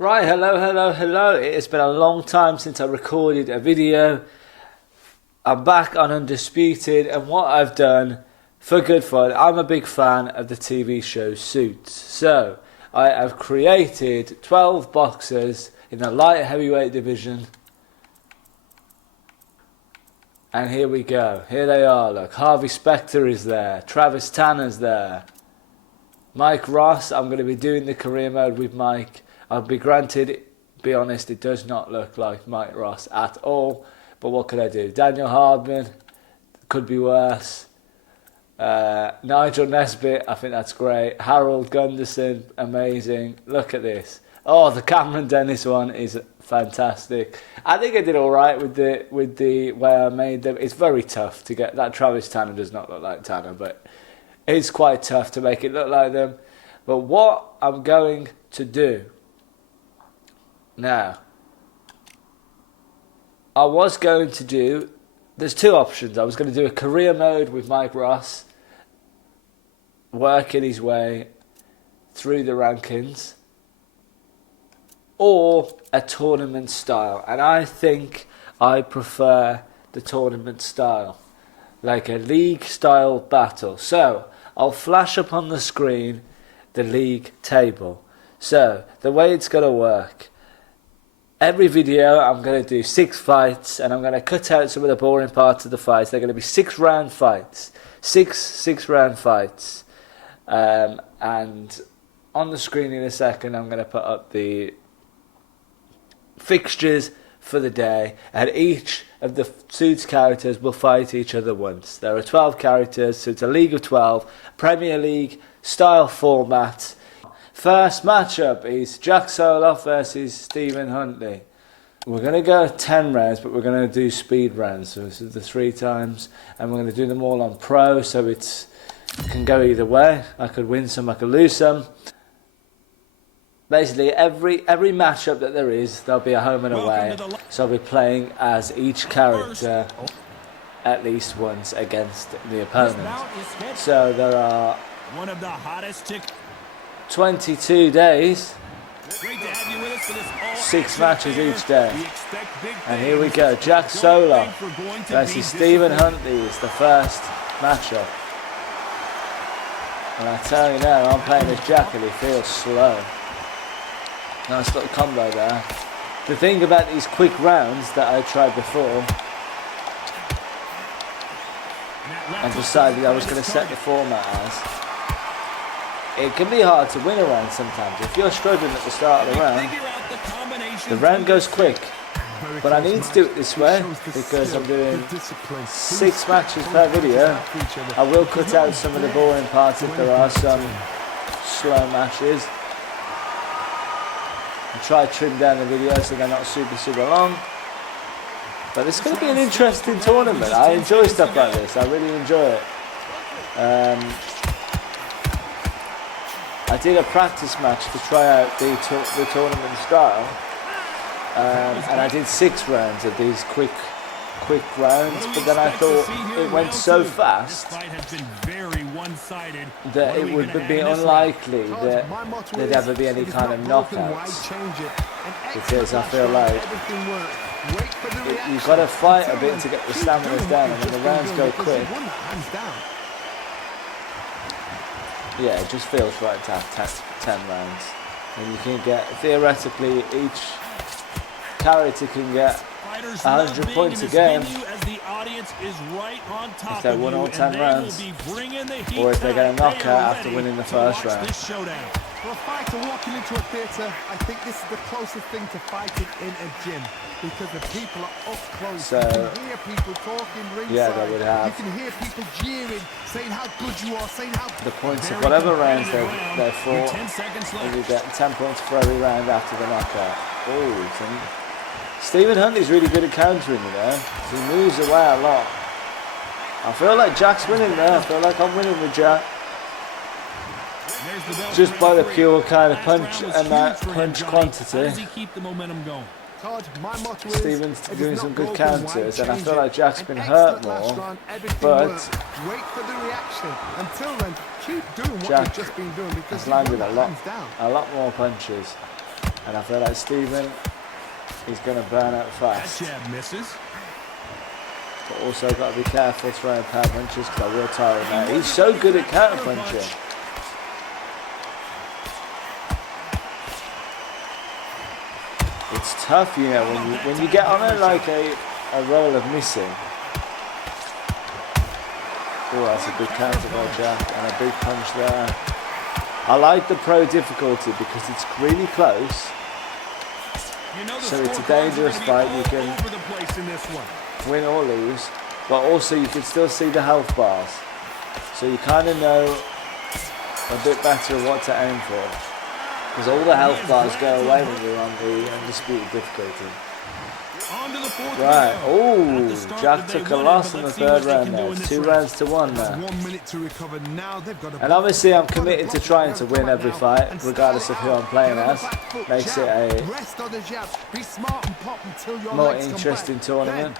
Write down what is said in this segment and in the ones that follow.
Right, hello. It has been a long time since I recorded a video. I'm back on Undisputed, and what I've done, for good fun, I'm a big fan of the TV show Suits. So, I have created 12 boxers in the light heavyweight division. And here we go. Here they are, look. Harvey Specter is there. Travis Tanner's there. Mike Ross, I'm going to be doing the career mode with Mike. I'll be granted, be honest, it does not look like Mike Ross at all. But what could I do? Daniel Hardman, could be worse. Nigel Nesbitt, I think that's great. Harold Gunderson, amazing. Look at this. Oh, the Cameron Dennis one is fantastic. I think I did all right with the way I made them. It's very tough to get that. Travis Tanner does not look like Tanner, but it's quite tough to make it look like them. But what I'm going to do now, I was going to do, there's two options. I was going to do a career mode with Mike Ross, working his way through the rankings, or a tournament style. And I think I prefer the tournament style, like a league style battle. So I'll flash up on the screen the league table. So the way it's going to work, every video I'm going to do 6 fights, and I'm going to cut out some of the boring parts of the fights. They're going to be 6-round fights. Six-round fights. And on the screen in a second, I'm going to put up the fixtures for the day, and each of the Suits characters will fight each other once. There are 12 characters, so it's a League of 12, Premier League style format. First matchup is Jack Soloff versus Stephen Huntley. We're going to go 10 rounds, but we're going to do speed rounds. So this is the 3 times, and we're going to do them all on pro, so it can go either way. I could win some, I could lose some. Basically, every matchup that there is, there'll be a home and away. So I'll be playing as each character at least once against the opponent. So there are one of the hottest 22 days, 6 matches each day. And here we go. Jack Soloff versus Stephen Huntley is the first matchup. And I tell you now, I'm playing as Jack and he feels slow. Nice little combo there. The thing about these quick rounds that I tried before, I decided I was going to set the format as, it can be hard to win a round sometimes. If you're struggling at the start of the round goes quick. But I need to do it this way because I'm doing 6 matches per video. I will cut out some of the boring parts if there are some slow matches, and try to trim down the videos so they're not super long. But it's going to be an interesting tournament. I enjoy stuff like this. I really enjoy it. I did a practice match to try out the tournament style, and I did 6 rounds of these quick rounds, but then I thought it went so fast that it would be unlikely that there'd ever be any kind of knockouts, because I feel like you've got to fight a bit to get the stamina down, and when the rounds go quick, yeah, it just feels right to have 10 rounds. And you can get, theoretically, each character can get 100 points a game if they won all 10 rounds, or if they get a knockout after winning the first round. For a fighter walking into a theatre, I think this is the closest thing to fighting in a gym, because the people are up close. So, you can hear people talking ringside. Yeah, they would have. You can hear people jeering, saying how good you are, saying how the points of whatever rounds they fought, and you get 10 points for every round after the knockout. Oh, Stephen Huntley's really good at countering, you know. He moves away a lot. I feel like Jack's winning there. I feel like I'm winning with Jack. Just by the pure kind of punch and that punch quantity. Stephen's doing some good counters, and I feel like Jack's been hurt more, but Jack has landed a lot more punches. And I feel like Stephen, he's going to burn out fast. That jab misses. But also got to be careful throwing power punches because I will tire him out. He's so good at counter punching. It's tough, you know, when you get on a roll of missing. Oh, that's a big counter by Jack and a big punch there. I like the pro difficulty because it's really close. So it's a dangerous fight. You can win or lose, but also you can still see the health bars. So you kind of know a bit better what to aim for. Because all the health bars go away when you're on the Undisputed difficulty. Right, oh, Jack took a loss in the third round there. It's 2 rounds to 1 now. And obviously I'm committed to trying to win every fight, regardless of who I'm playing as. Makes it a more interesting tournament.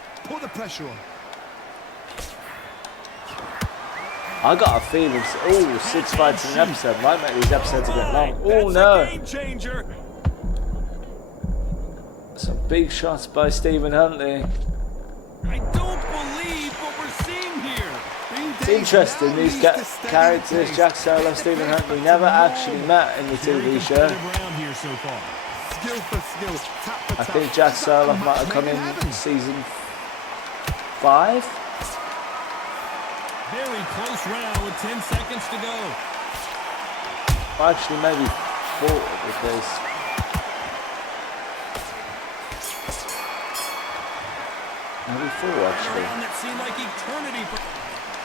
I got a feeling, oh, 6 fights in an episode might make these episodes a bit long. Oh no! Some big shots by Stephen Huntley. I don't believe what we're seeing here. It's interesting, these characters, Jack Solo, Stephen Huntley, never actually met in the TV show. I think Jack Solo might have come in season 5. Very close round with 10 seconds to go. Well, actually, maybe 4 because. Maybe 4 actually.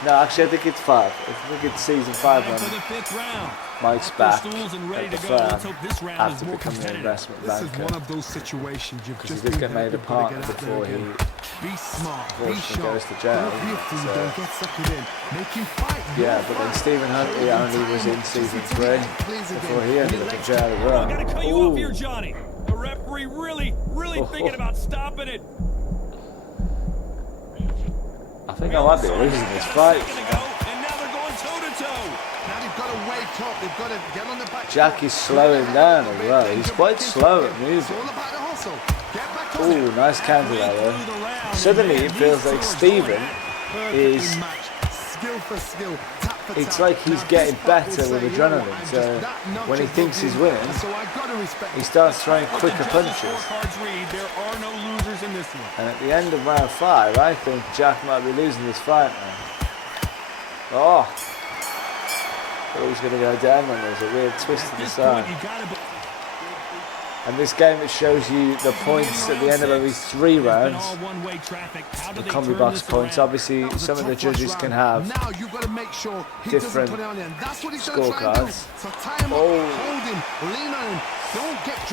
No, actually I think it's 5. I think it's season 5 when Mike's back at the firm after becoming an investment banker. This is one of those situations you've because just he did get made a partner before he goes to jail. Yeah, but then Stephen Huntley only was in season 3 before he ended up in jail as well. Gotta cut you off here, Johnny. The referee really thinking about stopping it. I think I might be losing this fight. Jack is slowing down as well. He's quite slow at moving. Ooh, nice counter there though. Suddenly it feels like Stephen is... It's like he's getting better with adrenaline. So when he thinks he's winning, he starts throwing quicker punches. And at the end of round 5, I think Jack might be losing this fight now. Oh! I thought he was going to go down when there was a weird twist to the side. And this game, it shows you the points at the end of every 3 rounds. The combi box points. Obviously, some of the judges can have different scorecards.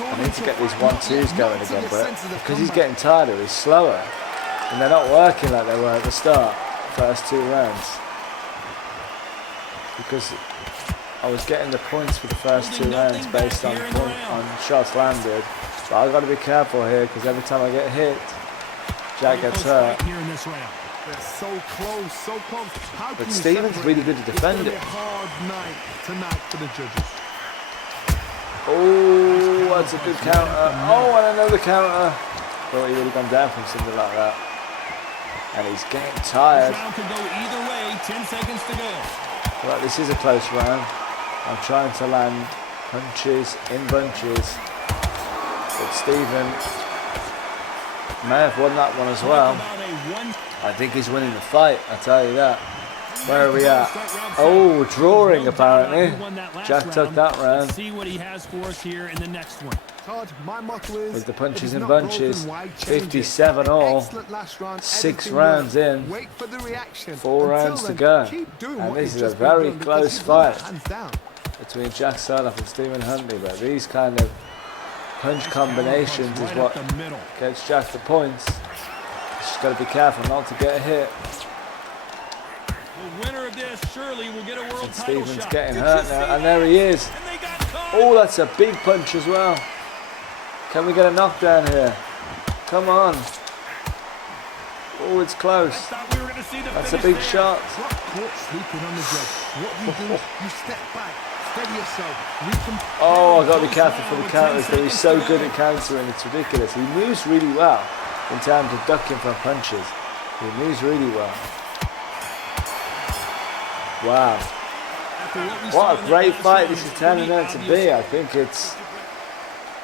I need to get these 1-2s going again, but because he's getting tighter, he's slower. And they're not working like they were at the start, first 2 rounds. Because I was getting the points for the first 2 rounds based on shots landed. But I've got to be careful here because every time I get hit, Jack gets hurt. But Stephen's really good at defending. Oh, that's a good counter. Oh, and another counter. Thought he would have gone down from something like that. And he's getting tired. Right, this is a close round. I'm trying to land punches in bunches. But Stephen may have won that one as well. I think he's winning the fight, I tell you that. Where are we at? Oh, drawing apparently. Jack took that round. With the punches in bunches. 57 all. 6 rounds in. 4 rounds to go. And this is a very close fight between Jack Soloff and Stephen Huntley. But these kind of punch combinations is what gets Jack the points. Just got to be careful not to get a hit. The winner of this surely will get a world and title Stephen's shot. getting hurt now, and there he is. Oh, that's a big punch as well. Can we get a knockdown here? Come on. Oh, it's close. That's a big shot. Steady yourself. Oh, I've got to be careful for the counters, though. He's so good at countering, it's ridiculous. He moves really well in terms of ducking from punches. He moves really well. Wow. What a great fight this is turning out to be. I think it's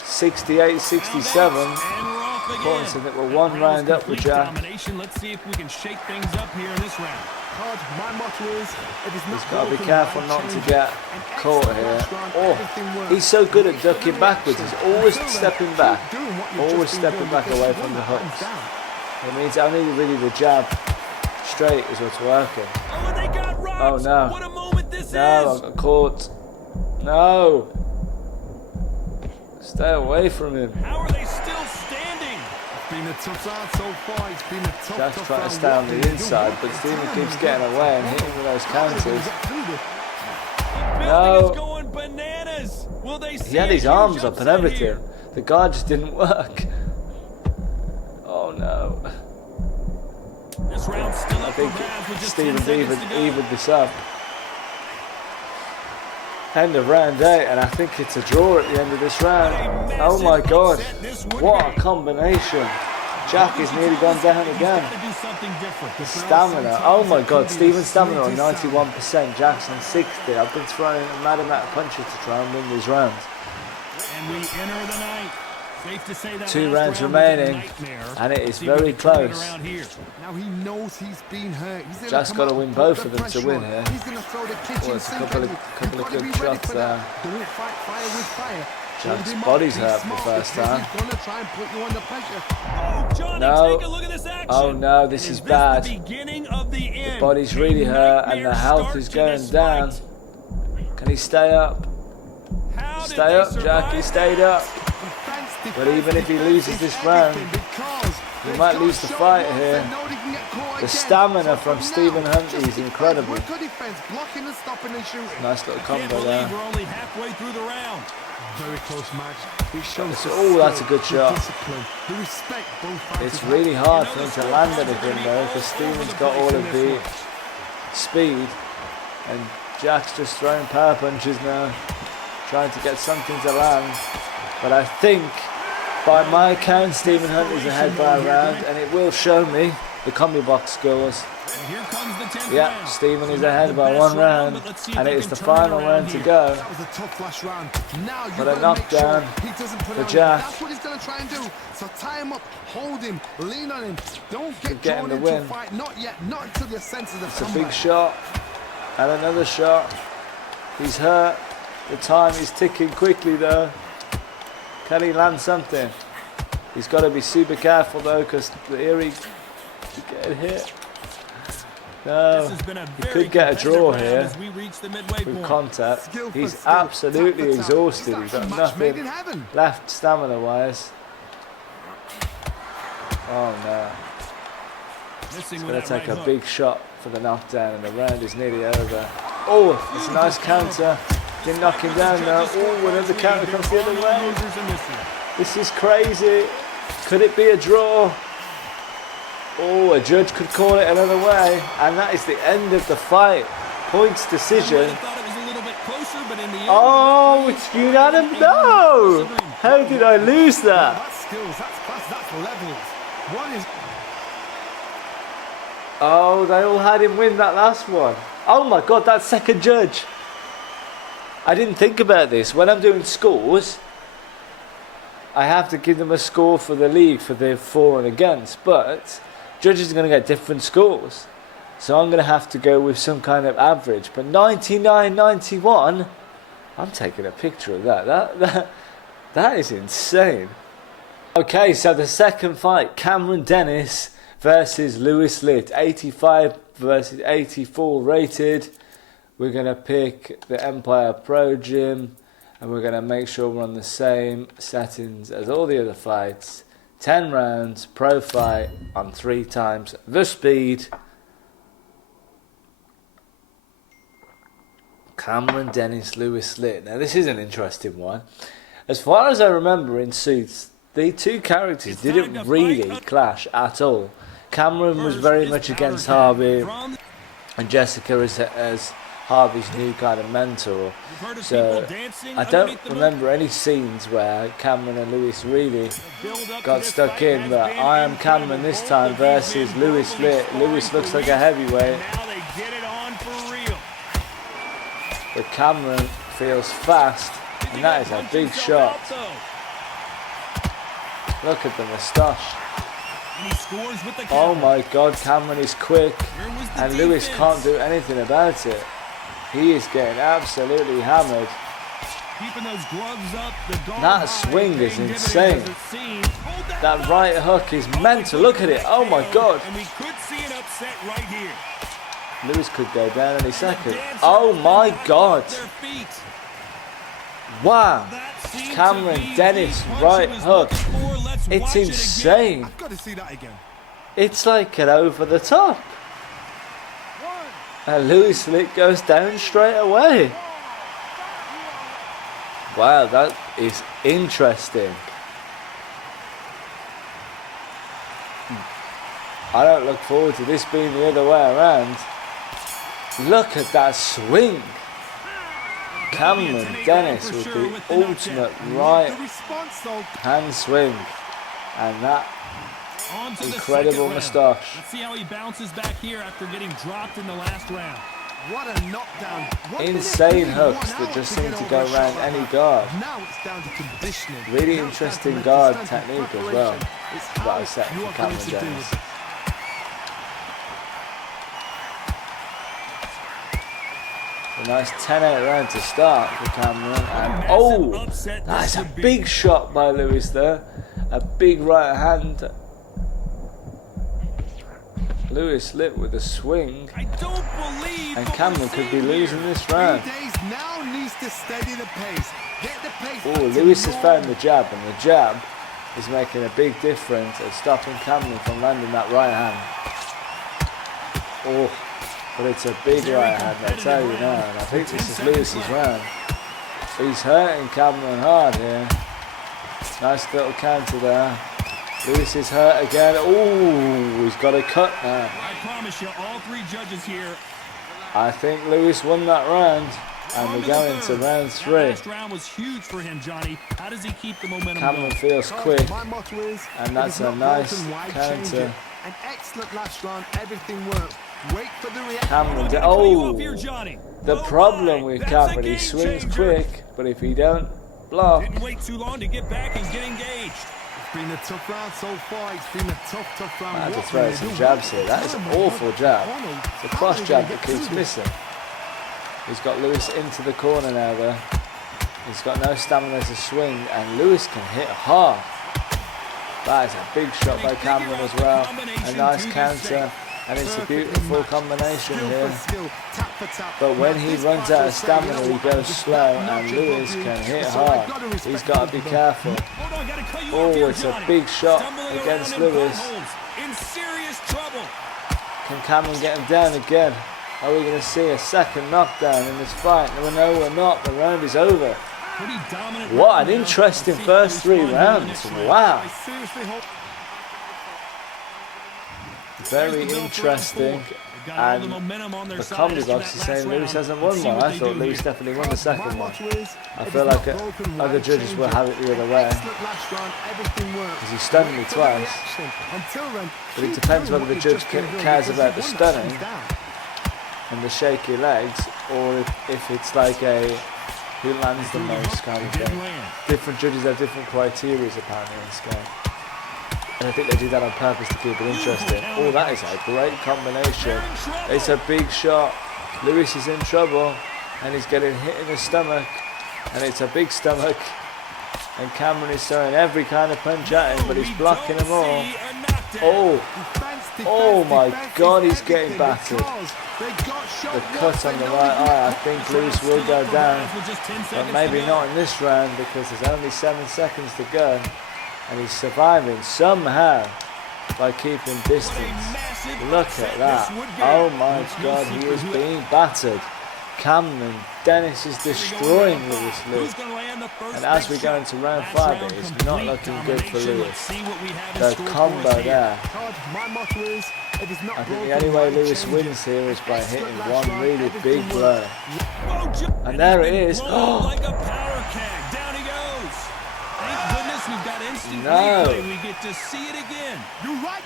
68-67. According to that, we're one round up with Jack. Let's see if we can shake things up here in this round. My motto is, He's got to be careful not to get caught here. Oh, he's so good at ducking backwards. He's always stepping back. Always stepping back away from the hooks. It means only really the jab straight is what's working. Oh, they got rocked. Oh no. What a moment this No, is. I got caught. No. Stay away from him. How are they still standing? It's been a tough round so far. It's been a tough, Jack's tough trying to round. stay on the inside, but Steven keeps getting away and hitting with those counters. The building No. is going bananas. Will they see He had a his huge arms up and upset everything. here? The guard just didn't work. Oh no. This round's still I up for think grabs with just Steven's 10 seconds to go. evened this up. End of round 8, and I think it's a draw at the end of this round. Oh my god, what a combination. Jack has nearly gone down again. Gotta do something different. Stamina, oh my god, Steven's stamina on 91%, Jack's on 60. I've been throwing a mad amount of punches to try and win these rounds. And we enter the night. Safe to say that 2 last rounds round was a remaining, nightmare. and it is See if we very can turn it close. around here. Now he knows he's been hurt. He's Jack's got to win both of them to win here. He's going to throw the kitchen Oh, it's a sink couple at of- you. couple You've of got to good be ready shots for there. that. Don't fight fire with fire. Jack's Hold him up. body's Be hurt for the smart first because time. He's going to try and put you under pressure. Oh, Johnny, No. take a look at this action. Oh no, this is this bad. The beginning of the end. Body's really A hurt and nightmare the health start is to going this down. fight. Can he stay up? How did Stay they up, Jack, he survive stayed up. But even if he loses this round, he might lose the fight here. The stamina from Stephen Huntley is incredible. Nice little Can't combo believe there. we're only halfway through the round. Very close match. He shows Oh, that's a good shot. discipline. The respect both fighters It's have. really hard for him to land anything though, because Stephen's got all of the speed, and Jack's just throwing power punches now, trying to get something to land. But I think, by my count, Stephen Huntley's ahead by a round, and it will show me the combi box scores. And here comes the 10th Yeah, round. Stephen is Not ahead the by best 1 round, but let's see if and they it is can the turn it final around round to here. go. That was a tough last round. Now you But a gotta make sure knockdown he doesn't put for it on Jack. you. That's what he's gonna try and do. So tie him up, hold him, lean on him. Don't get Getting drawn the into a win. fight. Not yet. Not until your senses have It's a come big back. shot, and another shot. He's hurt. The time is ticking quickly though. Can he land something? He's got to be super careful though, because here he's getting hit. No, This has been a he very could get a competitive draw round here as we reach the midway with point. contact. Skill for He's skill, absolutely tap for tap. exhausted. It's He's got actually match made in nothing heaven. left stamina wise. Oh no. Missing He's with going that to take right a hook. big shot for the knockdown, and the round is nearly over. Oh, it's a nice counter. Didn't knock him down though. Oh, another counter comes the other way. This is crazy. Could it be a draw? Oh, a judge could call it another way. And that is the end of the fight. Points decision. Oh, it's unanimous. No! How did I lose that? That's skills. That's class. That's levels. One is. Oh, they all had him win that last one. Oh my God, that second judge. I didn't think about this. When I'm doing scores, I have to give them a score for the league for the for and against, but judges are going to get different scores. So I'm going to have to go with some kind of average. But 99-91, I'm taking a picture of that. That is insane. Okay, so the second fight, Cameron Dennis versus Lewis Litt, 85 versus 84 rated. We're going to pick the Empire Pro Gym, and we're going to make sure we're on the same settings as all the other fights. 10 rounds, pro fight on 3 times the speed. Cameron Dennis, Lewis Litt. Now this is an interesting one. As far as I remember in Suits, the two characters didn't really clash at all. Cameron was very much against Harvey, and Jessica has Harvey's new kind of mentor. So I don't remember any scenes where Cameron and Lewis really got stuck in, but I am Cameron this time versus Lewis Litt. Lewis looks like a heavyweight, but Cameron feels fast, and that is a big shot. Look at the moustache. Oh my God, Cameron is quick, and Lewis can't do anything about it. He is getting absolutely hammered. That swing is insane. That right hook is mental. Look at it. Oh my God. Lewis could go down any second. Oh my God. Wow. Cameron Dennis right hook. It's insane. I've got to see that again. It's like an over the top. And Lewis Litt goes down straight away. Wow, that is interesting. I don't look forward to this being the other way around. Look at that swing. Cameron Dennis with the ultimate right hand swing. And that incredible moustache. Let's see how he bounces back here after getting dropped in the last round. What a knockdown. Insane hooks that just seem to go around any guard. Now it's down to conditioning. Really interesting guard technique as well that I set for Cameron Dennis. A nice 10-8 round to start for Cameron. And oh, that's a big shot by Lewis there. A big right hand. Lewis Litt with a swing, and Cameron could be losing this round. Oh, Lewis has found the jab, and the jab is making a big difference at stopping Cameron from landing that right hand. Oh, but it's a big right hand, I tell you now, and I think this is Lewis's round. He's hurting Cameron hard here. Nice little counter there. Lewis is hurt again. Oh, he's got a cut now. I promise you, all three judges here. I think Lewis won that round, and we're going to round 3. Last round was huge for him, Johnny. How does he keep the momentum Cameron going? feels quick, and that's a nice counter. An excellent last round. Everything worked. Wait for the reaction. Cameron, the problem with Cameron, he swings quick, but if he don't block, didn't wait too long to get back and get engaged. It's been a tough round so far. It's been a tough round. I had to throw some jabs here. That is an awful jab. It's a cross jab that keeps missing. He's got Lewis into the corner now there. He's got no stamina to swing, and Lewis can hit hard. That is a big shot by Cameron as well. A nice counter, and it's a beautiful combination here. But when he runs out of stamina, he goes slow, and Lewis can hit hard. He's got to be careful. Oh, it's a big shot against Lewis. In serious trouble. Can Cameron get him down again? Are we going to see a second knockdown in this fight? No, we're not. The round is over. What an interesting first 3 rounds. Wow. Very interesting. And the comedy box is saying Lewis hasn't won one. I thought Lewis definitely won the second one. I feel like other judges will have it the other way, because he stunned me twice. But it depends whether the judge cares about the stunning and the shaky legs, or if it's like a who lands the most kind of thing. Different judges have different criteria apparently in this game. And I think they do that on purpose to keep it interesting. Oh, that is a great combination. It's a big shot. Lewis is in trouble, and he's getting hit in the stomach, and it's a big stomach. And Cameron is throwing every kind of punch at him, but he's blocking them all. Oh my God, he's getting battered. The cut on the right eye. I think Lewis will go down, but maybe not in this round, because there's only 7 seconds to go. And he's surviving somehow by keeping distance. Look at that. Oh my God, he is being battered. Cameron Dennis is destroying Lewis Litt. And as we go into round 5, it is not looking good for Lewis. The combo there. If it's not I think broken, the only way why Lewis change it? wins here is by hitting Excellent one last run, really everything big blow. worked. And there it he's is. been blown like a powder keg. Down he goes. Thank goodness we've got instant No. replay. We get to see it again. You're right.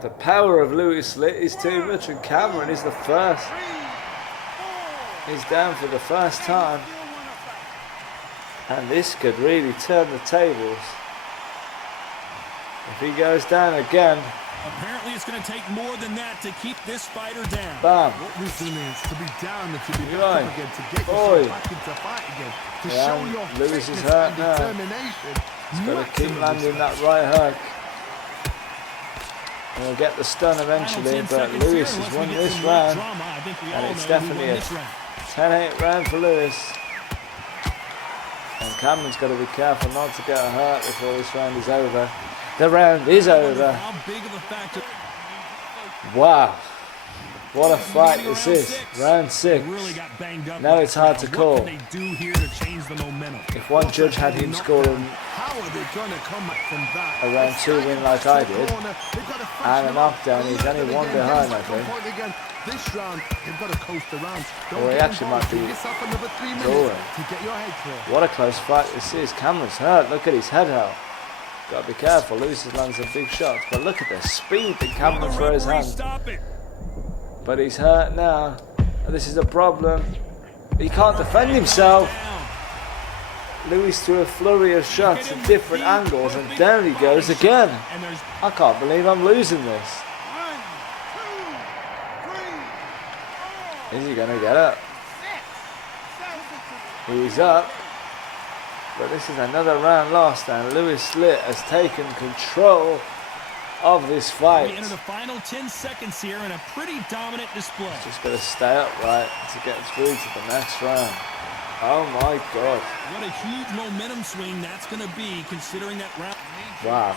The power of Lewis Lit is too much, and Cameron is the first. He's down for the first time. And this could really turn the tables. If he goes down again, Apparently it's going to take more than that to keep this fighter down. bam. What resilience to be down and to be You're back right. up again, to get Oi. yourself back into fight again, to Yeah, show your Lewis is fitness hurt and now. determination. He's got to keep Maximum landing respect. that right hook. And he'll get the stun eventually, but Lewis has won this round. And it's definitely a 10-8 round for Lewis. And Cameron's got to be careful not to get hurt before this round is over. The round is over. How big of a factor? Wow. What a fight this is. Round 6. Really got banged up Now last it's hard to round. call. What can they do here to change the momentum? If one judge had him scoring How are they going to come back from that? a round 2 win like I did, and a knockdown, he's only one behind, I think. This round, they've got to coast around. Or he actually might be drawing. To get your head clear. What a close fight this is. Cameron's hurt. Look at his head health. Got to be careful. Lewis is landing some big shots, but look at the speed that Cameron throws his hand. Stop it. But he's hurt now. And this is a problem. He can't defend himself. Lewis threw a flurry of shots at different angles, and down he goes again. And there's I can't believe I'm losing this. Is he going to get up? He's up. But this is another round lost, and Lewis Lit has taken control of this fight. we enter the final 10 seconds here in a pretty dominant display. Just got to stay upright to get through to the next round. Oh my God. What a huge momentum swing that's going to be, considering that round. Wow.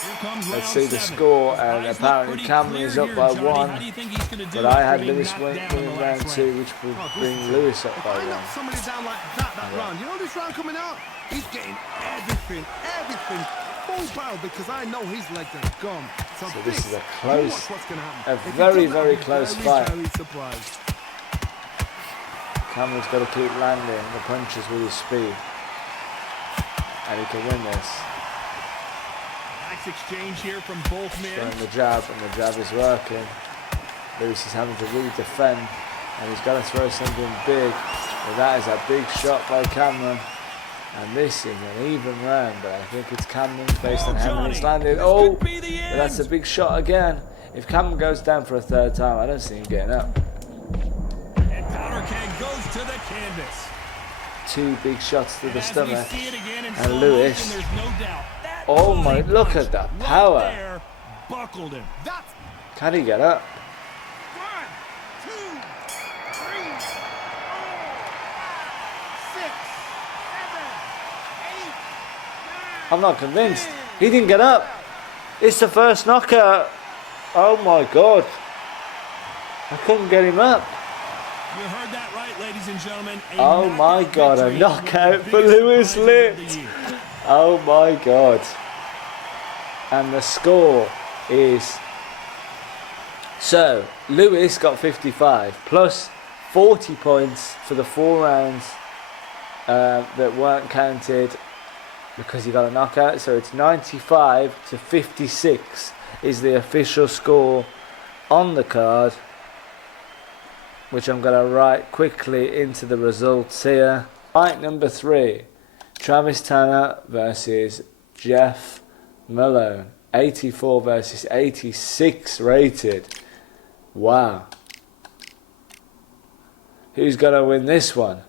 Here comes Let's round see the 7. score, His and eyes look apparently pretty Cameron clear is up here, by Johnny. 1. How do you think he's gonna do But I after had being Lewis knocked down in winning the round last 2, which would bring Lewis up by If I 1. knock somebody down like that round, you know this round coming out? He's getting everything, full barrel, because I know his legs are gone. So this is a you close, watch what's gonna happen. a If he very, does that, very I'll be close very, fight. very surprised. Cameron's got to keep landing the punches with his speed, and he can win this. Nice exchange here from both men. Throwing the jab, and the jab is working. Lewis is having to really defend, and he's got to throw something big. But that is a big shot by Cameron. And this is an even round, but I think it's Cameron based on how many he's landed. Oh, could be the but that's a end. big shot again. If Cameron goes down for a third time, I don't see him getting up. And powder keg goes to the canvas. 2 big shots to the And as we stomach. see it again in And slow Lewis. motion, there's no doubt. That Oh my, body look punch at the right power. there buckled him. That's Can he get up? 1, 2, 3, 4, 6, 7, 8, 9. I'm not convinced. He didn't get up. It's the first knockout. Oh my God. I couldn't get him up. You heard that right, ladies and gentlemen. A Oh my knockout God, a victory, one of the knockout for biggest Lewis surprises of Lit. the year. Oh my God. And the score is... So, Lewis got 55 plus 40 points for the 4 rounds that weren't counted because he got a knockout. So it's 95 to 56 is the official score on the card, which I'm going to write quickly into the results here. Fight number 3, Travis Tanner versus Jeff Malone. 84 versus 86 rated. Wow. Who's going to win this one?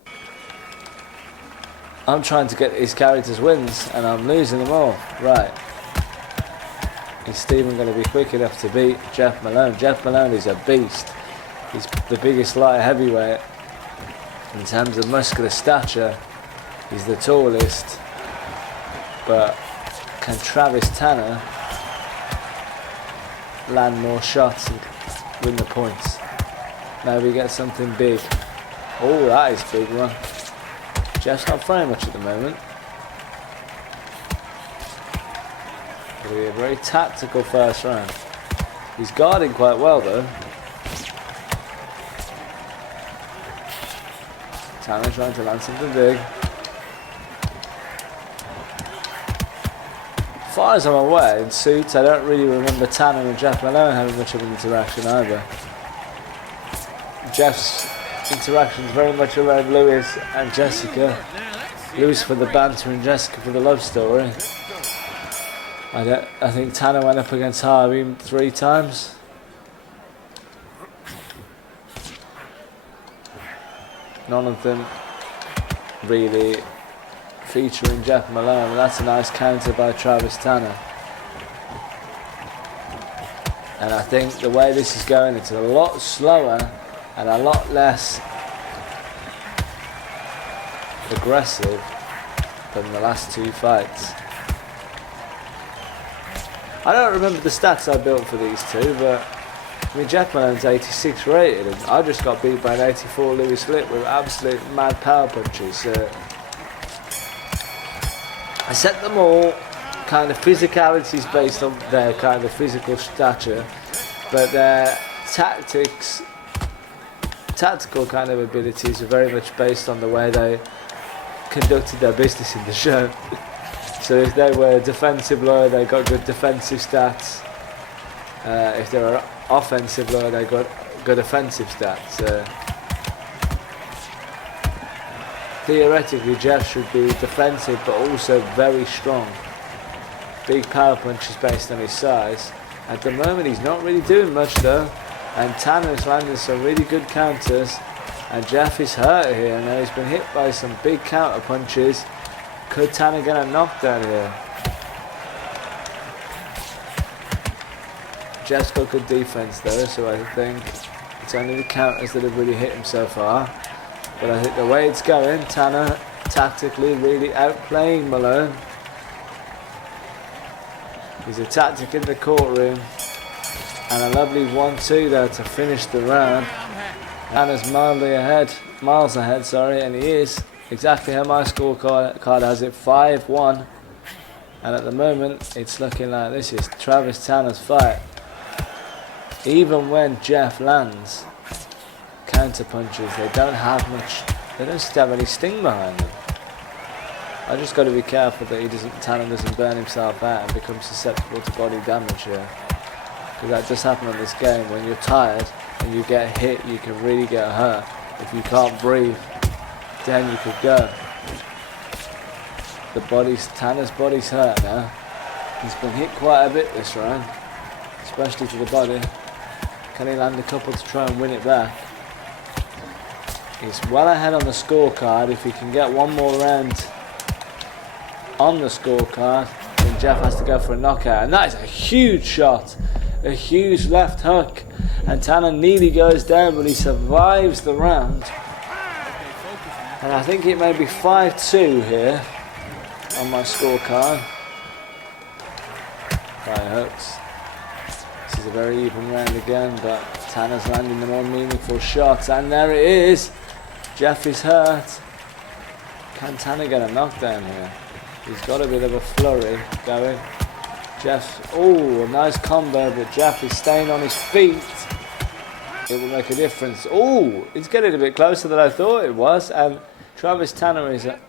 I'm trying to get these characters wins and I'm losing them all. Right. Is Stephen going to be quick enough to beat Jeff Malone? Jeff Malone is a beast. He's the biggest light heavyweight. In terms of muscular stature, he's the tallest. But can Travis Tanner land more shots and win the points? Maybe get something big. Oh, that is a big one. Jeff's not throwing much at the moment. It'll be a very tactical first round. He's guarding quite well though. Tanner trying to land something big. As far as I'm aware, in suits, I don't really remember Tanner and Jeff Malone having much of an interaction either. Jeff's interaction is very much around Lewis and Jessica. Lewis for the banter and Jessica for the love story. I think Tanner went up against Harvey 3 times. None of them really featuring Jeff Malone, and that's a nice counter by Travis Tanner. And I think the way this is going, it's a lot slower and a lot less aggressive than the last 2 fights. I don't remember the stats I built for these two, but I mean, Jeff Malone's 86 rated, and I just got beat by an 84 Lewis Litt with absolute mad power punches. I set them all kind of physicalities based on their kind of physical stature, but their tactical kind of abilities are very much based on the way they conducted their business in the show. So if they were defensive lawyer, they got good defensive stats. If they were offensive lawyer, they got good offensive stats. Theoretically, Jeff should be defensive but also very strong. Big power punches based on his size. At the moment he's not really doing much though, and Tanner's landing some really good counters, and Jeff is hurt here. Now he's been hit by some big counter punches. Could Tanner get a knockdown here? Jeff's got good defense though, so I think it's only the counters that have really hit him so far. But I think the way it's going, Tanner tactically really outplaying Malone. He's a tactic in the courtroom, and a lovely 1-2 there to finish the round. Tanner's miles ahead, and he is exactly how my scorecard has it, 5-1. And at the moment, it's looking like this is Travis Tanner's fight. Even when Jeff lands counter punches, they don't have any sting behind them. I just got to be careful that Tanner doesn't burn himself out and become susceptible to body damage here, because that does happen in this game. When you're tired and you get hit, you can really get hurt. If you can't breathe, then you could go. Tanner's body's hurt now. He's been hit quite a bit this round, especially to the body. Can he land a couple to try and win it back? He's well ahead on the scorecard. If he can get one more round on the scorecard, then Jeff has to go for a knockout. And that is a huge shot. A huge left hook. And Tanner nearly goes down, but he survives the round. And I think it may be 5-2 here on my scorecard. Right hooks. This is a very even round again, but Tanner's landing the more meaningful shots. And there it is. Jeff is hurt. Can Tanner get a knockdown here? He's got a bit of a flurry going. A nice combo, but Jeff is staying on his feet. It will make a difference. It's getting a bit closer than I thought it was. And Travis Tanner is at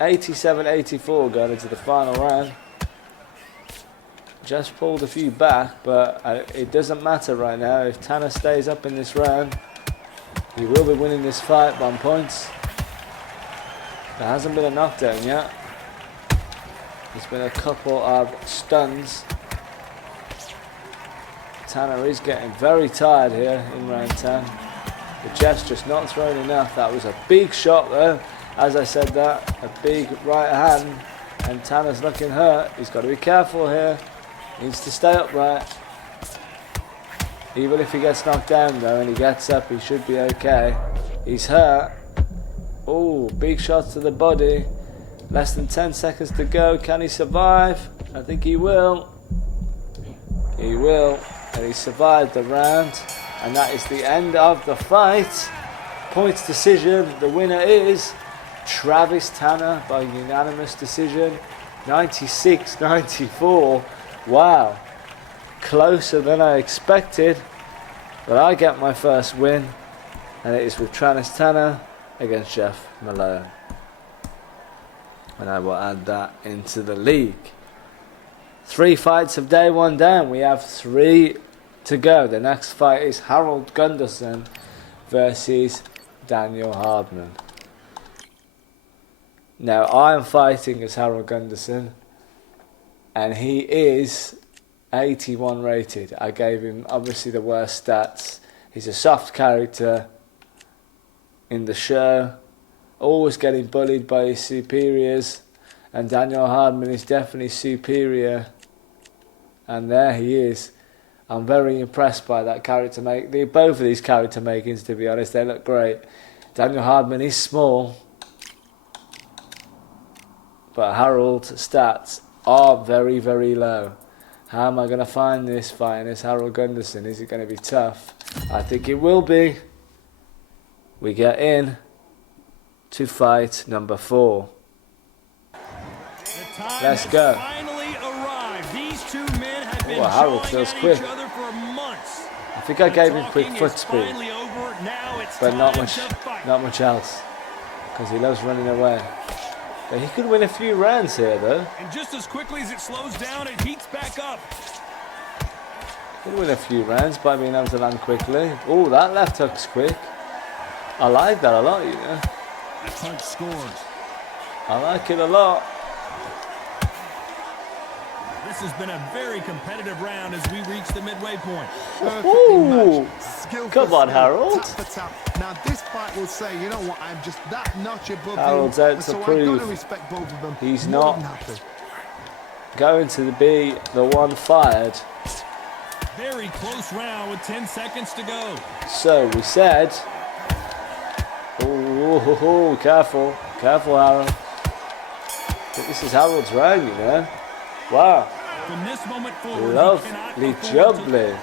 87-84 going into the final round. Just pulled a few back, but it doesn't matter right now. If Tanner stays up in this round, he will be winning this fight by points. There hasn't been a knockdown yet. There's been a couple of stuns. Tanner is getting very tired here in round 10. But Jeff's just not throwing enough. That was a big shot though. As I said that, a big right hand. And Tanner's looking hurt. He's got to be careful here. Needs to stay upright. Even if he gets knocked down though and he gets up, he should be okay. He's hurt. Big shots to the body. Less than 10 seconds to go. Can he survive? I think he will. He will. And he survived the round. And that is the end of the fight. Points decision. The winner is Travis Tanner by unanimous decision. 96-94. Wow. closer than I expected, but I get my first win, and it is with Travis Tanner against Jeff Malone. And I will add that into the league. 3 fights of day 1 down. We have 3 to go. The next fight is Harold Gunderson versus Daniel Hardman. Now I am fighting as Harold Gunderson, and he is 81 rated. I gave him obviously the worst stats. He's a soft character in the show, always getting bullied by his superiors, and Daniel Hardman is definitely superior, and there he is. I'm very impressed by that character both of these character makings, to be honest. They look great. Daniel Hardman is small, but Harold's stats are very, very low. How am I going to find this fight against Harold Gunderson? Is it going to be tough? I think it will be. We get in to fight number 4. Let's go. Finally arrived. These two men have been Harold feels quick. each other for months. I think I gave him quick foot speed, but not much else, because he loves running away. But he could win a few rounds here, though. And just as quickly as it slows down, it heats back up. Could win a few rounds by being able to land quickly. Oh, that left hook's quick. I like that a lot, you know. That punch scores. I like it a lot. This has been a very competitive round as we reach the midway point. Ooh, come on, Harold. Tap for tap. Now this fight will say, you know what, I'm just that notch above Harold's him, out to so I've prove got to respect both of them. he's More not than happy. going to be the one fired. Very close round with 10 seconds to go. So we said, oh, careful, Harold. I think this is Harold's round, you know. Wow. From this moment forward, Lovely jubbly.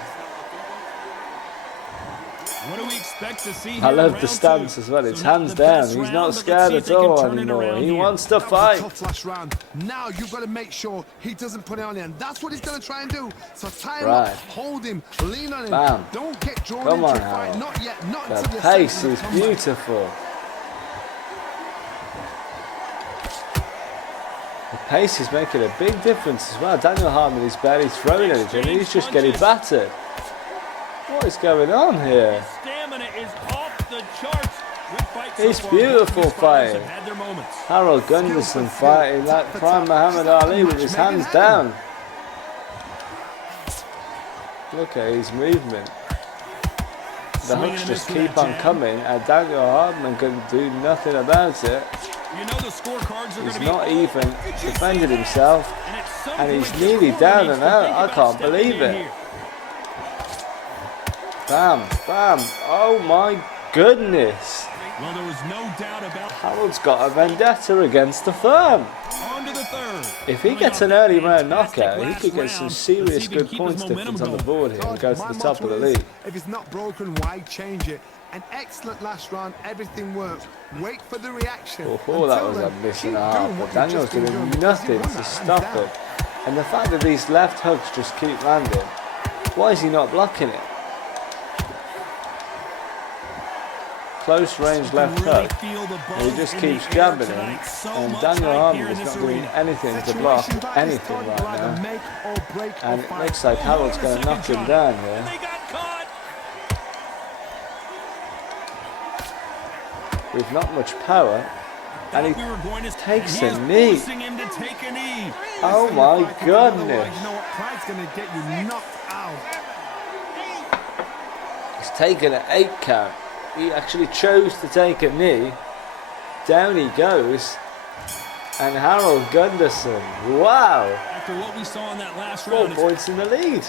What do we expect to see? I love the stance as well. It's hands down. He's not scared at all anymore. He wants to fight. Tough last round. Now you've got to make sure he doesn't put it on you, and that's what he's going to try and do. So tie him up, hold him, lean on him. Bam. Don't get drawn Come into on, a fight. Harold. Not yet. Not The until pace is beautiful. The pace is making a big difference as well. Daniel Hardman is barely throwing anything. He's just getting battered. What is going on here? Stamina is off the charts. Good fight so It's far. beautiful Both these fighters fighting. have had their moments. Harold Gunderson fighting like prime Muhammad Ali with his hands down. Look at his movement. The hooks just keep on coming, and Daniel Hardman can do nothing about it. You know the scorecards are He's going to be not all even over. defended himself, And at some and he's point, nearly the down scorer and needs to out. think I about can't stepping believe in it. here. Bam, bam. Oh my goodness. Well, there was no doubt about Harold's got a vendetta against the firm. on to the third. If he Coming gets off an that early round fantastic knockout, he last could get some round, let's serious see if he good can keep points his momentum difference on the going. board here and go to My the top of the motto is, league. if it's not broken, why change it? An excellent last round, everything worked. Wait for the reaction. Oh, that Until was a then, miss keep and a half, doing but what you've Daniel's just been doing because nothing you've won to that, stop hands it. down. And the fact that these left hooks just keep landing, why is he not blocking it? Close range left hook, and he just keeps jabbing him, and Daniel Hardman is not doing anything to block Situations like this, anything Todd, right will either now. make or break a And it fight. looks like Harold's going to knock him down here. They got caught. With not much power, and he We were going to takes he a is knee. forcing him to take a knee. Oh Listen, my if I can, goodness. otherwise, you know what? Pride's going to get you knocked out. He's taken an 8 count. He actually chose to take a knee. Down he goes. And Harold Gunderson, wow, After what we saw in that last 4 round, it's points in the lead.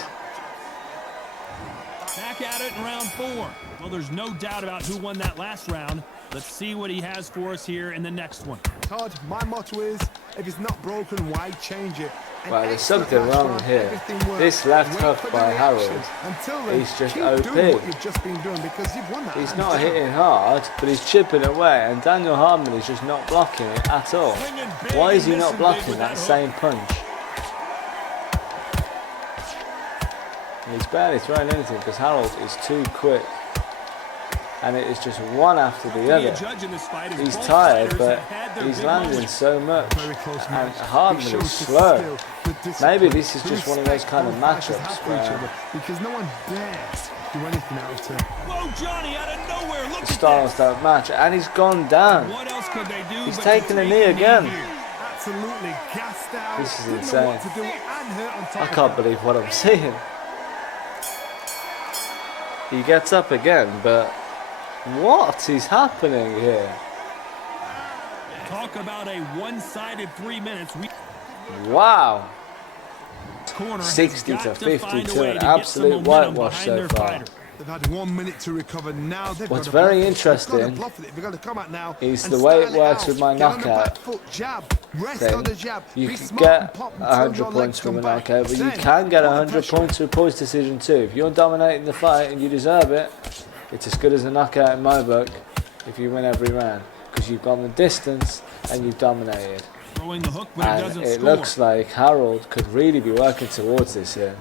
back at it in round 4. Well, there's no doubt about who won that last round. Let's see what he has for us here in the next one. Todd, my motto is, if it's not broken, why change it? An Well, there's excellent something last wrong round, here. everything worked. This left Wait hook for the by reaction. Harold, Until then, he's just keep OP. doing what you've just been doing because you've won that. He's hands not down. hitting hard, but he's chipping away, and Daniel Hardman is just not blocking it at all. Swinging big Why is he and not missing big blocking with that hook. same punch? And he's barely throwing anything because Harold is too quick. And it is just one after the other. He's tired, but he's landing so much. And Hardman is slow. Maybe this is just one of those kind of matchups where because no one dares do anything out of turn. Whoa, Johnny, out of nowhere. Look the styles don't match. And he's gone down. What else could they do? He's taken a knee again. Absolutely gassed out. This is Didn't know insane. what to do and hurt on top I of can't that. believe what I'm seeing. He gets up again, but what is happening here? Talk about a one-sided 3 minutes. Wow. Corner 60 has to got to find a 52, way an to get some absolute momentum whitewash behind so their far. fighter. They've had 1 minute to recover now. They've What's got to very bluff it. interesting They've got to bluff it. They've got to come out now is and the way it style works out. with my Get on the knockout back foot, jab, rest thing. on the jab. You Be can smart get and pop until 100 your legs points from a come back. knockout, but you Then can get put the 100 pressure points with a points decision too. If you're dominating the fight and you deserve it, it's as good as a knockout in my book if you win every round, because you've gone the distance and you've dominated. Throwing the hook, but it And doesn't it score. looks like Harold could really be working towards this here.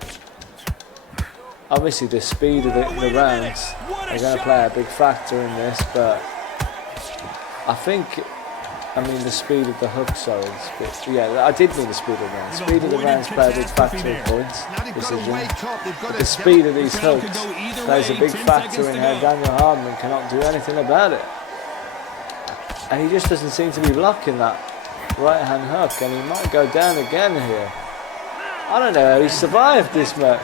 Obviously the speed of the rounds are going to play a big factor in this, but I think, I mean the speed of the hook, sorry. Yeah, I did mean the speed of the rounds. Speed of the rounds play a big factor in points Now they've got to decision. wake up. They've got But to the speed of these This round hooks could go either plays a way, big 10 factor seconds in to how go. Daniel Hardman cannot do anything about it. And he just doesn't seem to be blocking that right hand hook, and he might go down again here. I don't know how he survived this much.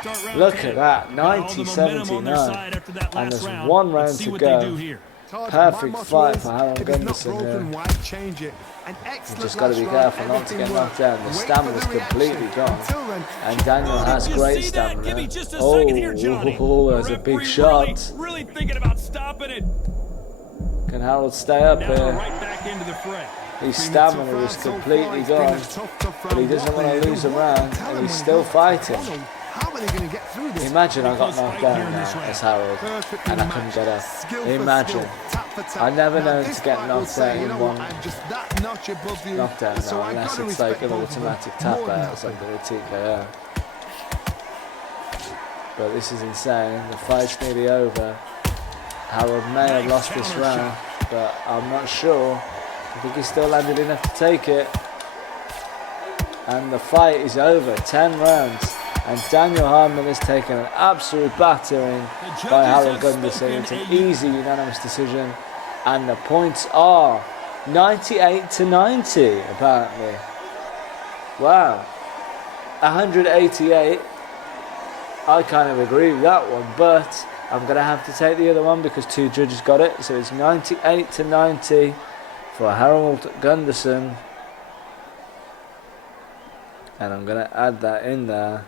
Start round Look 10. at that, Got all the momentum on their 90-79. side after that And last there's round. one Let's round see to what go. they do here. Perfect fight for Harold If it's not Gunderson broken, here. why change it? An excellent Just got to be last round, careful not to get everything knocked worked. down. The Wait for stamina's the completely reaction. gone. Until then, And Daniel has Did you great see that? Give me stamina. just a second here, Johnny. That's a The big referee shot. Really thinking about stopping it. Can Harold stay up Now here? right back into the fray. His stamina is completely gone, but he doesn't want to lose a round, and he's still fighting. How are they going to get through this? Imagine I got knocked down now as Harold, Perfectly and I couldn't get up. matched. Skill for Imagine. skill, tap for tap. I never Now, known this to get fight will knocked say, out you in know one what, I'm just that notch above you. knockdown So now, I unless gotta it's like respect an both of them automatic tap more than out or something with TKO. But this is insane. The fight's nearly over. Harold may have lost this round, but I'm not sure. I think he still landed enough to take it. And the fight is over. 10 rounds. And Daniel Hardman has taken an absolute battering by Harold Gunderson. It's an easy unanimous decision. And the points are 98-90, apparently. Wow. 188. I kind of agree with that one, but I'm going to have to take the other one because two judges got it. So it's 98-90 for Harold Gunderson. And I'm going to add that in there.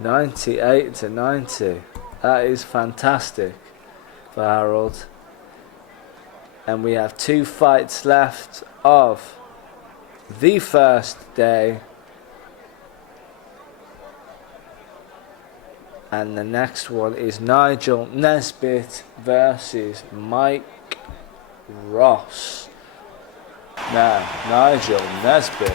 98-90. That is fantastic for Harold. And we have 2 fights left of the first day. And the next one is Nigel Nesbitt versus Mike Ross. Now, Nigel Nesbitt.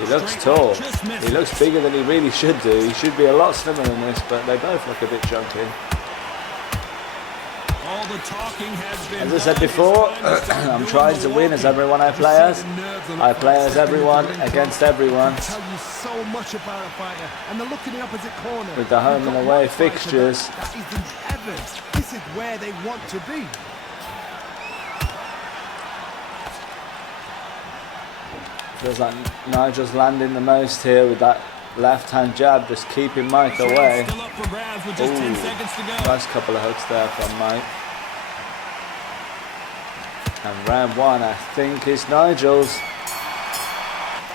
He looks tall. He looks bigger than he really should do. He should be a lot slimmer than this, but they both look a bit chunky. All the talking has been As I said before, I'm trying to win as everyone I play as. I play as everyone against everyone. Tell you so much about a fighter, and the look in the opposite corner. With the home You've and got away one fighter fixtures. That is in heaven. This is where they want to be. Feels like Nigel's landing the most here with that left-hand jab, just keeping Mike away. Still up for grabs with just 10 seconds to go. Nice couple of hooks there from Mike. And round 1, I think, is Nigel's.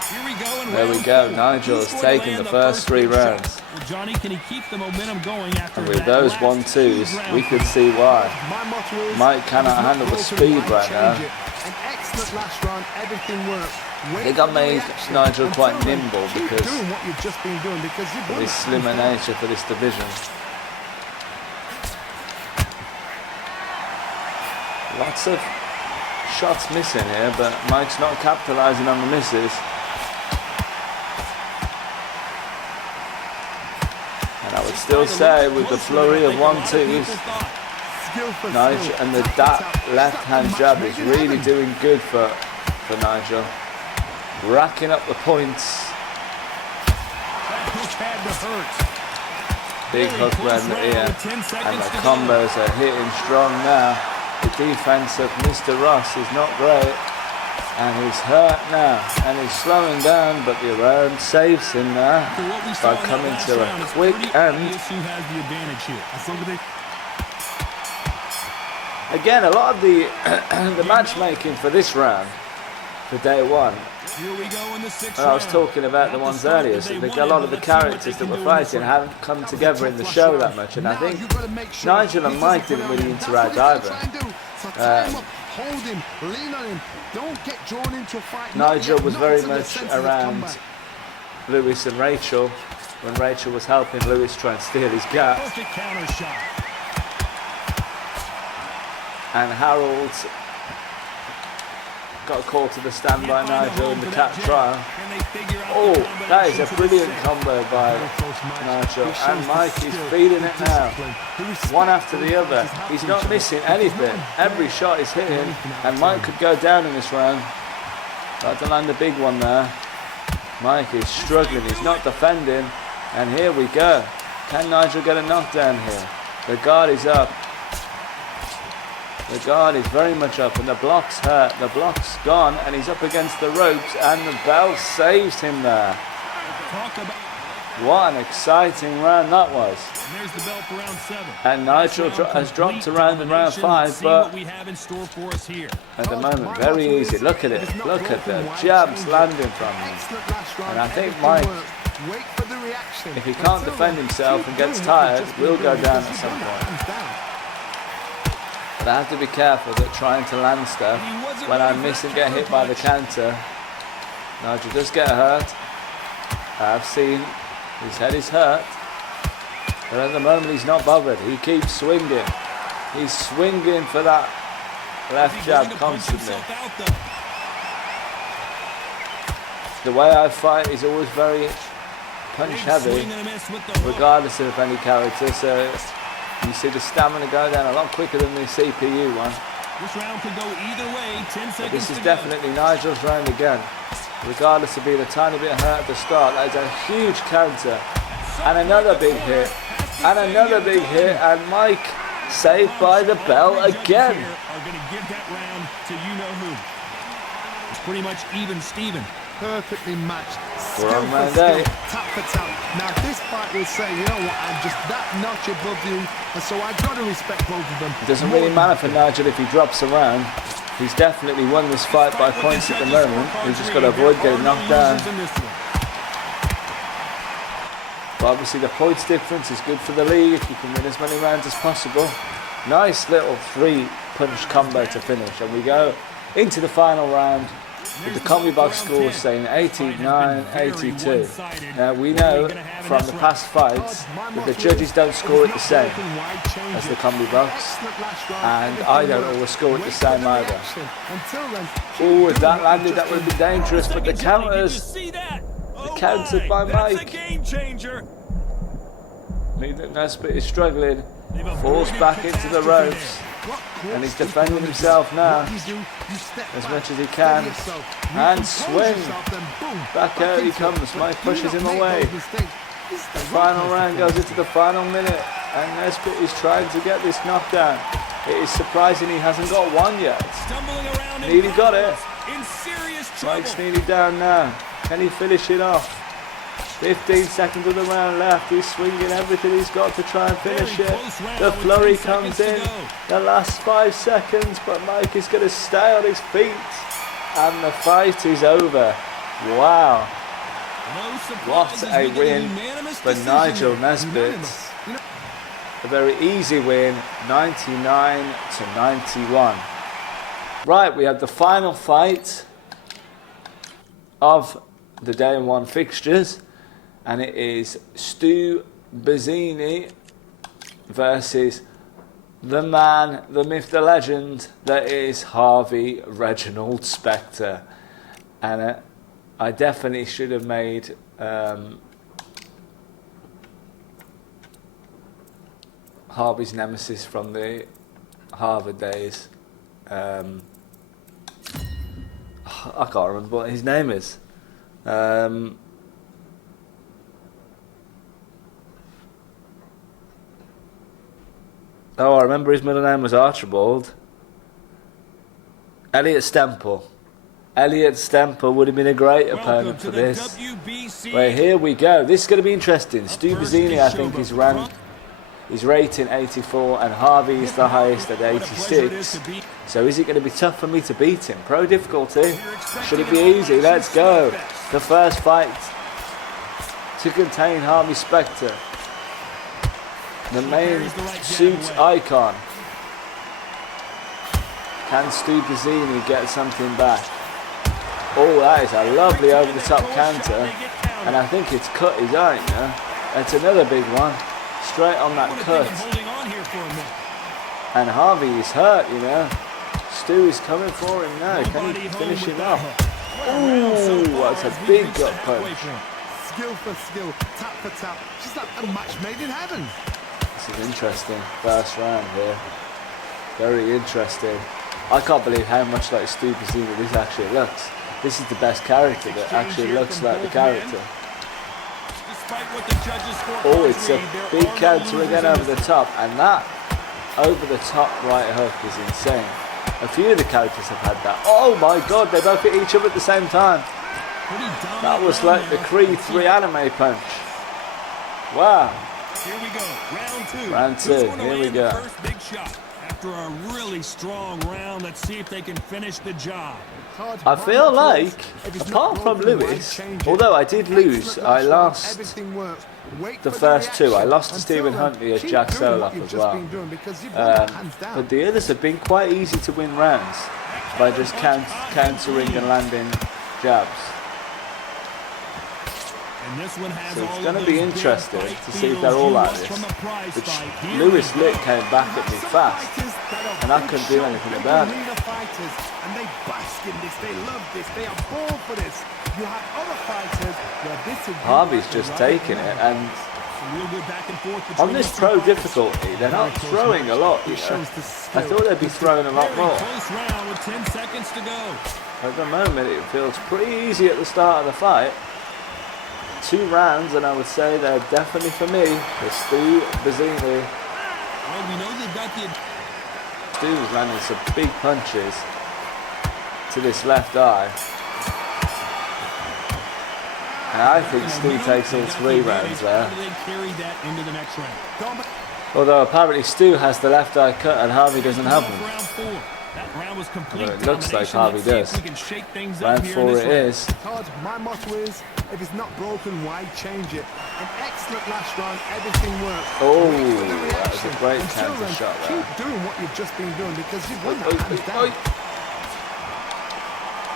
Here we go. In There we round go. 4. Nigel's Who's going to taking land the first 3 big shot? rounds. Well, Johnny, can he keep the momentum going after And with that those last 2 1-2s, rounds? we could see why. My motto is, Mike cannot if it's not handle the broken, speed why right now. change it? An excellent last round, everything worked. Wait They got for the made reaction. Nigel Until quite then, nimble keep because doing what you've just been doing because you've of won his it. slimmer nature for this division. Lots of shots missing here, but Mike's not capitalising on the misses. still say with the flurry of 1-2s, Nigel, and that left-hand jab is really doing good for Nigel. Racking up the points. Big hook around the ear. And the combos are hitting strong now. The defense of Mr. Ross is not great. And he's hurt now. And he's slowing down, but the round saves him now by coming to a quick end. Again, a lot of the the matchmaking for this round, for day one, and I was talking about the ones earlier, so a lot of the characters that were fighting haven't come together in the show that much, and I think Nigel and Mike didn't really interact either. Nigel was very much around Lewis and Rachel when Rachel was helping Lewis try and steal his gap. And Harold got a call to the stand by Nigel in the tap trial. Oh, that is a brilliant combo by Nigel. And Mike is feeding it now. One after the other. He's not missing anything. Every shot is hitting. And Mike could go down in this round. Got to land a big one there. Mike is struggling. He's not defending. And here we go. Can Nigel get a knockdown here? The guard is up. The guard is very much up, and the block's hurt. The block's gone, and he's up against the ropes, and the bell saves him there. What an exciting round that was. There's the bell for round 7. And Nigel has dropped around in round 5, but at the moment, very easy. Look at it. Look at the jabs landing from him. And I think Mike, if he can't defend himself and gets tired, will go down at some point. But I have to be careful that trying to land stuff when I miss and get hit by the counter. Nigel does get hurt. I've seen his head is hurt. But at the moment he's not bothered. He keeps swinging. He's swinging for that left jab constantly. The way I fight is always very punch heavy, regardless of any character. So you see the stamina go down a lot quicker than the CPU one. This round could go either way. 10 seconds. This is definitely Nigel's round again. Regardless of being a tiny bit hurt at the start, that is a huge counter. And another big hit. And another big hit. And Mike saved by the bell again. Are going to give that round to you-know-who. It's pretty much even Steven. Perfectly matched. We're on round 8. Tap for tap. Now this fight will say, you know what, I'm just that notch above you, and so I've got to respect both of them. It doesn't really matter for Nigel if he drops around. He's definitely won this fight by points at the moment. He's just got to avoid getting knocked down. But obviously the points difference is good for the league if you can win as many rounds as possible. Nice little 3-punch combo to finish, and we go into the final round with the combi box scores saying 89-82. Now we know from the past fights that the judges don't score it the same as the combi box, and I don't always score it the same either. Oh, if that landed, that would have been dangerous, but the counters, countered by Mike. Nesbitt is struggling, falls back into the ropes. And he's defending himself now as much as he can. And swing. Back out he comes. Mike pushes him away. The final round goes into the final minute. And Nesbitt is trying to get this knockdown. It is surprising he hasn't got one yet. Nearly got it. Mike's nearly down now. Can he finish it off? 15 seconds of the round left. He's swinging everything he's got to try and finish it. The flurry comes in. The last 5 seconds, but Mike is going to stay on his feet. And the fight is over. Wow. What a win for Nigel Nesbitt. A very easy win, 99-91. Right, we have the final fight of the day 1 fixtures. And it is Stu Bazzini versus the man, the myth, the legend that is Harvey Reginald Specter. And I definitely should have made Harvey's nemesis from the Harvard days. I can't remember what his name is. Oh, I remember his middle name was Archibald. Elliot Stemple. Elliot Stemple would have been a great opponent for this. Well, here we go. This is going to be interesting. Stu Bazzini, I think, is ranked. He's rating 84, and Harvey is the highest at 86. So is it going to be tough for me to beat him? Pro difficulty. Should it be easy? Let's go. The first fight to contain Harvey Specter, the main suit icon. Can Stu Bazzini get something back? Oh, that is a lovely over-the-top counter. And I think it's cut his eye, you know. That's another big one. Straight on that cut. And Harvey is hurt, you know. Stu is coming for him now. Can he finish him off? Ooh, that's a big gut punch. Skill for skill, tap for tap. Just like a match made in heaven. This is interesting. First round here. Very interesting. I can't believe how much like Stu Bazzini this actually looks. This is the best character that actually looks like the character. Oh, it's a big counter again over the top, and that over the top right hook is insane. A few of the characters have had that. Oh my god, they both hit each other at the same time. That was like the Creed 3 anime punch. Wow. Here we go, round two. Round two, here we go. First big shot. After a really strong round, let's see if they can finish the job. I feel like, apart from Lewis, although I did lose, I lost the first two. I lost to Stephen Huntley as Jack Soloff as well. But the others have been quite easy to win rounds by just countering and landing jabs. So it's going to be interesting to see if they're all like this. Which Lewis Litt came back at me fast, and I couldn't do anything about it. And they bask in this, they love this, they are born for this. You have other fighters where this is Harvey's just taking it, and on this pro difficulty, they're not throwing a lot, you know. I thought they'd be throwing a lot more. At the moment, it feels pretty easy at the start of the fight. 2 rounds, and I would say they're definitely for me. The Stu Bazzini. Well, we know they've got the... Stu's landing some big punches to this left eye. And I think Stu takes all 3 rounds there. Although apparently Stu has the left eye cut and Harvey doesn't have one. Well, it looks like Harvey does. Round 4 it is. My motto is, if it's not broken, why change it? An excellent last round, everything worked. Oh, that was a great counter shot there. Keep doing what you've just been doing because you've won that hands down.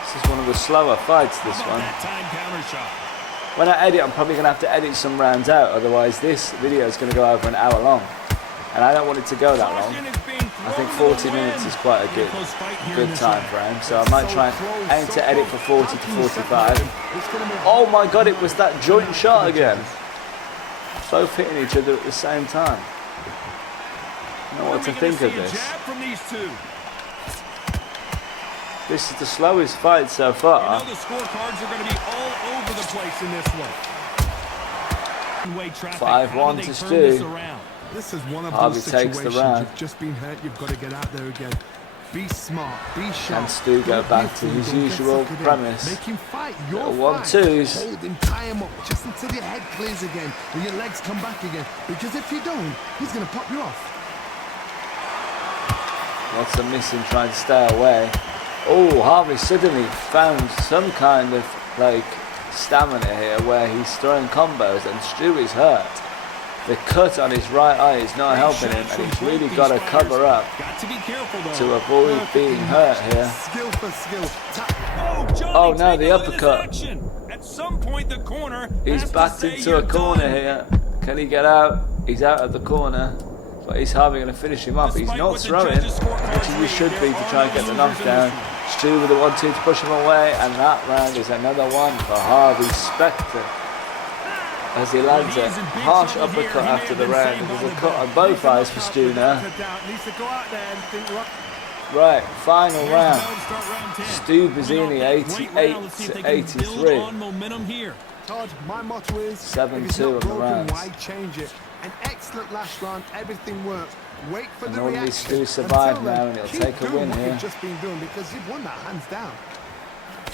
This is one of the slower fights, this one. When I edit, I'm probably going to have to edit some rounds out, otherwise this video is going to go over an hour long. And I don't want it to go that long. I think 40 minutes is quite a good time frame, so I might try and aim to edit for 40 to 45. Oh my god, it was that joint shot again. Both hitting each other at the same time. I don't know what to think of this. This is the slowest fight so far. The scorecards are going to be all over the place in this one. 5-1 to Stu. This is one of Harvey those takes situations the round. you've just been hurt, you've got to get out there again. Be smart, be sharp. Can Stu go back to his usual premise? Make him fight your Little fight. 1-2s. Hold him, tie him up just until your head clears again and your legs come back again. Because if you don't, he's going to pop you off. Lots of missing, trying to stay away. Oh, Harvey suddenly found some kind of like stamina here where he's throwing combos and Stu is hurt. The cut on his right eye is not helping him, and he's really got to cover up to avoid being hurt here. Skill for skill. Oh no, the uppercut. At some point, the corner He's backed into a corner here. Can he get out? He's out of the corner, but he's Harvey going to finish him off. He's not throwing, which he should be to try and get the knockdown. Stu with the 1-2 to push him away, and that round is another one for Harvey Specter. as he lands a harsh uppercut after the round. There's a cut on both eyes for Stuna. Right, final round. Stu Bazzini 88-83. Todd, my motto is 7-2 on the rounds. why change it? An excellent last round, everything worked. Wait for And the only reaction. Stu survived Until now, then, and he'll keep take a doing win what here. you've just been doing because you've won that hands down.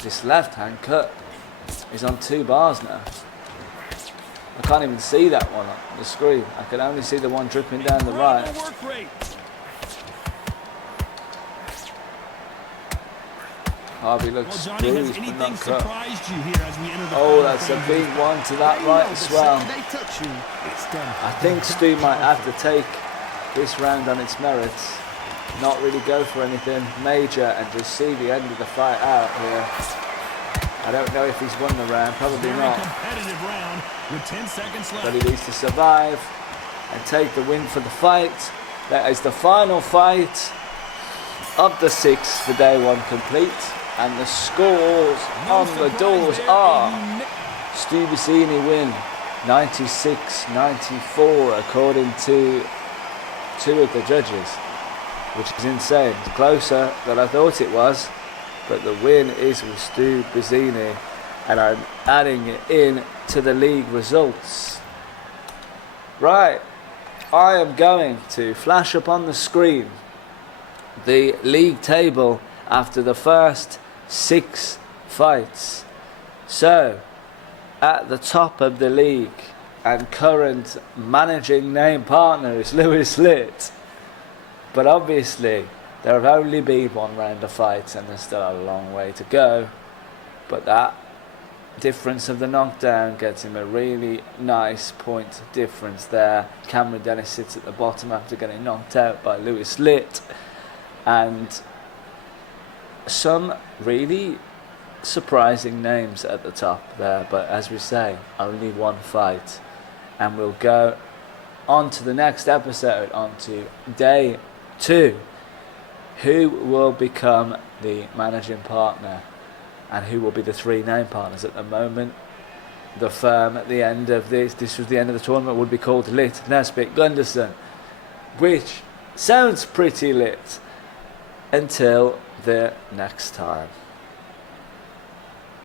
This left hand cut is on 2 bars now. I can't even see that one on the screen. I can only see the one dripping down the right. Work rate. Harvey looks Well, Johnny, has bruised but anything not cut. surprised you here as we enter the Oh, final that's a phase? big one to that They right know as the well. second they touch you, it's done. I think Stu might have to take this round on its merits, not really go for anything major and just see the end of the fight out here. I don't know if he's won the round, probably Very not, competitive round with 10 seconds left. but he needs to survive and take the win for the fight. That is the final fight of the 6th for day 1 complete, and the scores on the doors are Stu Bazzini win 96-94 according to 2 of the judges, which is insane. It's closer than I thought it was, but the win is with Stu Bazzini, and I'm adding it in to the league results. Right, I am going to flash up on the screen the league table after the first 6 fights. So, at the top of the league and current managing name partner is Lewis Litt. But obviously, there have only been 1 round of fights and there's still a long way to go. But that difference of the knockdown gets him a really nice point difference there. Cameron Dennis sits at the bottom after getting knocked out by Lewis Litt. And some really surprising names at the top there, but as we say, only 1 fight. And we'll go on to the next episode, on to day 2. Who will become the managing partner and who will be the 3 name partners? At the moment, the firm at the end of this was the end of the tournament, would be called Litt, Nesbitt, Gunderson, which sounds pretty lit until the next time.